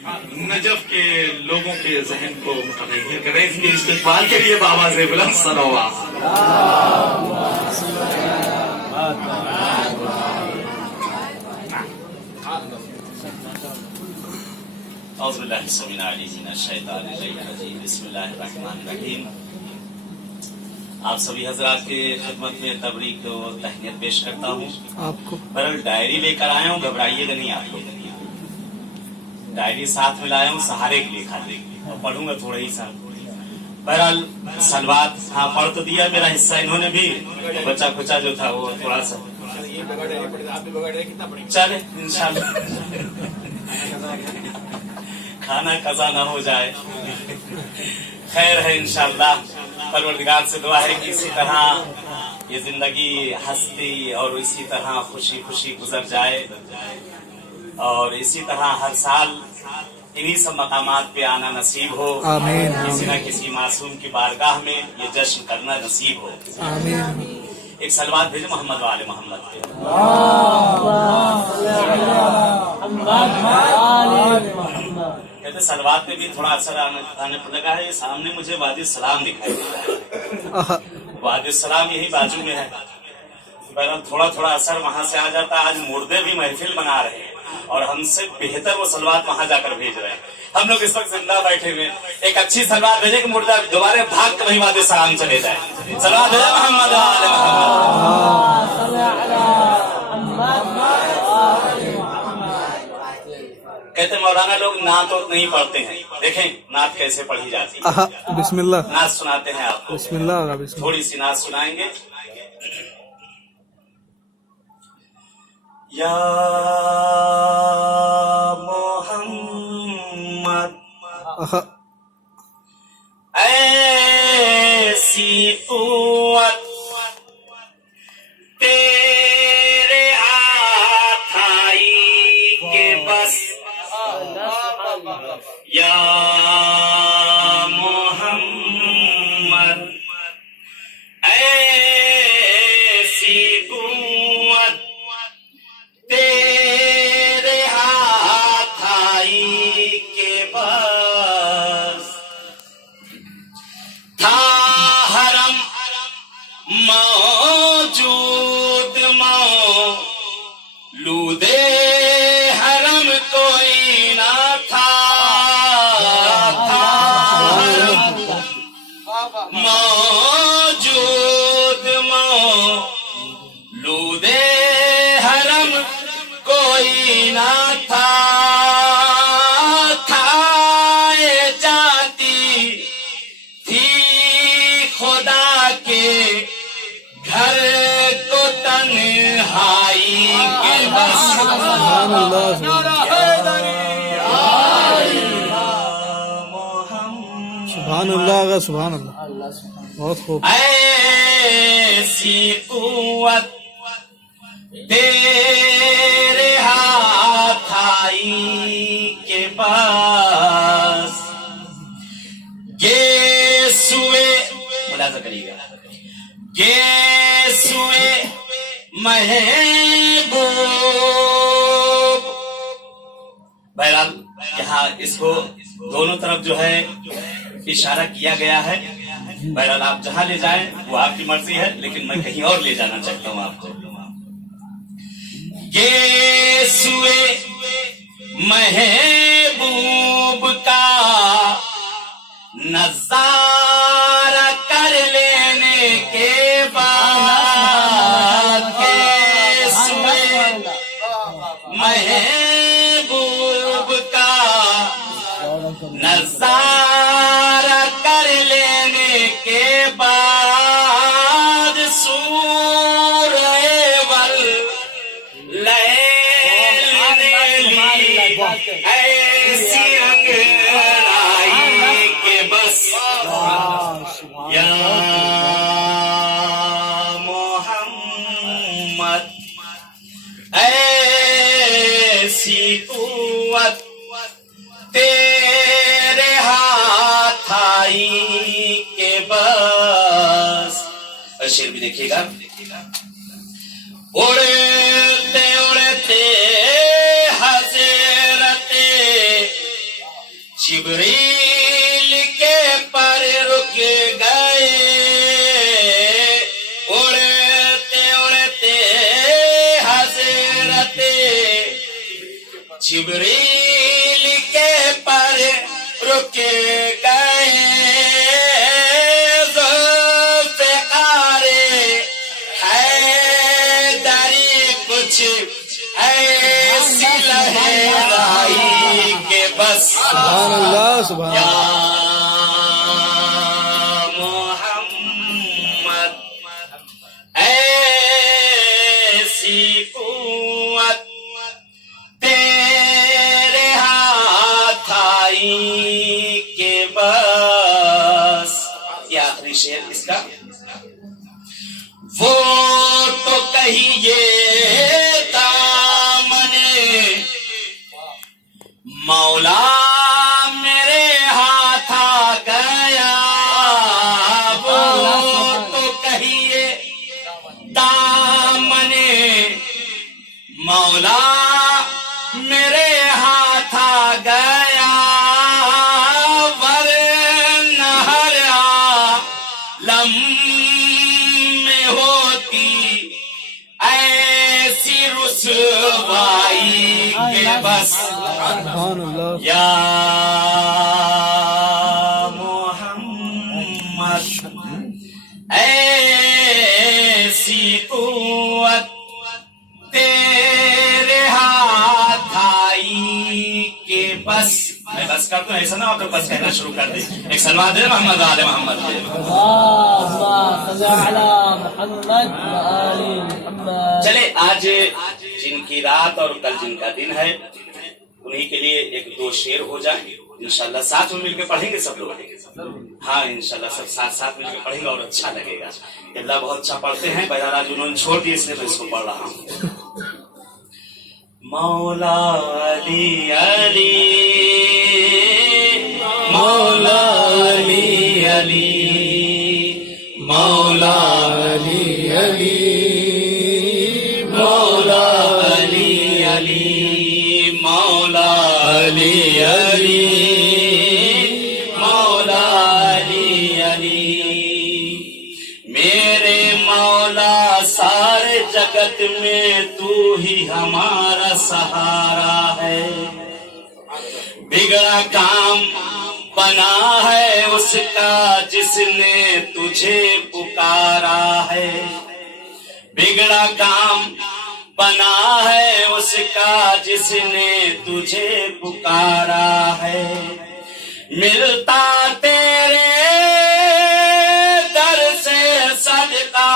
Najaf के लोगों के जहन को मुतगय्यर करें। इसके इस्तेमाल के लिए बाबा से बुलंद सलवात। आप सभी हजरात के खिदमत में तबरीक और तहनीत पेश करता हूँ। आपको बहरहाल डायरी लेकर आया हूँ, घबराइएगा नहीं आप लोग। डायरी साथ में लाया हूँ सहारे के लिए खाली, और पढ़ूंगा थोड़ा ही सा। बहरहाल सलवात हाँ पढ़ तो दिया, मेरा हिस्सा इन्होंने भी, बचा खुचा जो था वो थोड़ा सा चले इंशाल्लाह खाना कज़ा ना हो जाए। खैर है इंशाल्लाह। परवरदिगार से दुआ है कि इसी तरह ये जिंदगी हंसती और इसी तरह खुशी खुशी गुजर जाए, और इसी तरह हर साल इन्हीं सब मकामात पे आना नसीब हो। आमीन। किसी न किसी मासूम की बारगाह में ये जश्न करना नसीब हो। आमीन। एक सलवात भेजे मोहम्मद वाले मोहम्मद पे। कहते सलवात पे भी थोड़ा असर आने पर लगा है। ये सामने मुझे वादी सलाम दिखाई दे रहा है। वादी सलाम यही बाजू में है। बहरहाल थोड़ा थोड़ा असर वहाँ से आ जाता है। आज मुर्दे भी महफिल बना रहे हैं और हमसे बेहतर वो सलवात वहाँ जाकर भेज रहे हैं। हम लोग इस वक्त जिंदा बैठे हुए, एक अच्छी सलवात भेजे कि मुर्दा दोबारा भाग के वही वादे सलाम चले जाए। सलवात भेजे मोहम्मद वाले कहते मौलाना लोग नात नहीं पढ़ते हैं। देखें नात कैसे पढ़ी जाती है। बिस्मिल्लाह। नात सुनाते हैं आपको। बिस्मिल्लाह। थोड़ी सी नात सुनाएंगे। या मोहम्मद ऐसी कुव्वत तेरे हाथ आई के बस। या मोहम्मद ऐसी कुव्वत तेरे हाथ आई के बस। था हरम मौजूद मौलूदे हरम कोई ना था। मौजूद मौलूदे हरम कोई ना था। खाए जाती थी खुदा के घर को तन्हाई के बस। सुभान अल्लाह का सुभान अल्लाह। बहुत खूब। ऐसी कुव्वत तेरे हाथ आई के पास। गेसुए मुलाजा करिएगा। गेसुए महबूब। बहरहाल यहाँ इसको दोनों तरफ जो है इशारा किया गया है। बहरहाल आप जहाँ ले जाएं वो आपकी मर्जी है, लेकिन मैं कहीं और ले जाना चाहता हूँ आपको। गेसुए महबूब का नजारा कर लेने के बाद। गेसुए महबूब का नजारा कर लेने के बाद सूरवल ऐसी अंगड़ाई के बस। या मोहम्मद ऐसी कुव्वत तेरे हाथ आई के बस। शेर भी देखिएगा। उड़ते उड़ते हज़रते जिब्रील के पर रुक गए, उड़ते उड़ते हजरत जिब्रील के पर रुक गए, ज़ुल्फ़िकारे हैदरी कुछ ऐसी लहराई के बस सुभान अल्लाह सुभान या अल्लाह। मोहम्मद ऐसी कुव्वत तेरे हाथ आई के बस। ये आखिरी शेर इसका। वो तो कहिए दामने मौला मेरे हाथ आ गया, वो तो कहिए दामने मौला मेरे हाथ आ गया, वरना हर आलम में होती ऐसी रुसवाई के बस सुभान अल्लाह। या मोहम्मद ऐसी कुव्वत तेरे हाथ आई के बस। मैं बस कर दूं ऐसा ना आप लोग बस कहना शुरू कर दे। एक सलवात दे मोहम्मद आले मोहम्मद दे। चले आज जिनकी रात और कल जिनका दिन है उन्हीं के लिए एक दो शेर हो जाए इंशाल्लाह। साथ में मिलकर पढ़ेंगे सब लोग। हाँ इंशाल्लाह सब साथ साथ मिलकर पढ़ेंगे और अच्छा लगेगा। अल्लाह बहुत अच्छा पढ़ते हैं। बहरहाल आज उन्होंने छोड़ दिया इसलिए मैं इसको पढ़ रहा हूँ। मौला अली अली मौला अली अली मौला अली अली मौला अली अली मौला अली अली मौला अली अली। मेरे मौला सारे जगत में तू ही हमारा सहारा है। बिगड़ा काम बना है उसका जिसने तुझे पुकारा है। बिगड़ा काम बना है उसका जिसने तुझे पुकारा है। मिलता तेरे दर से सदका,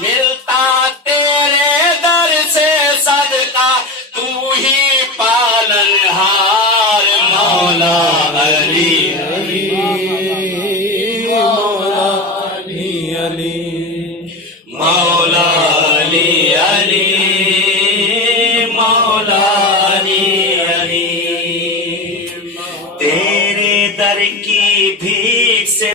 मिलता तेरे दर से सदका, तू ही पालनहार मौला अली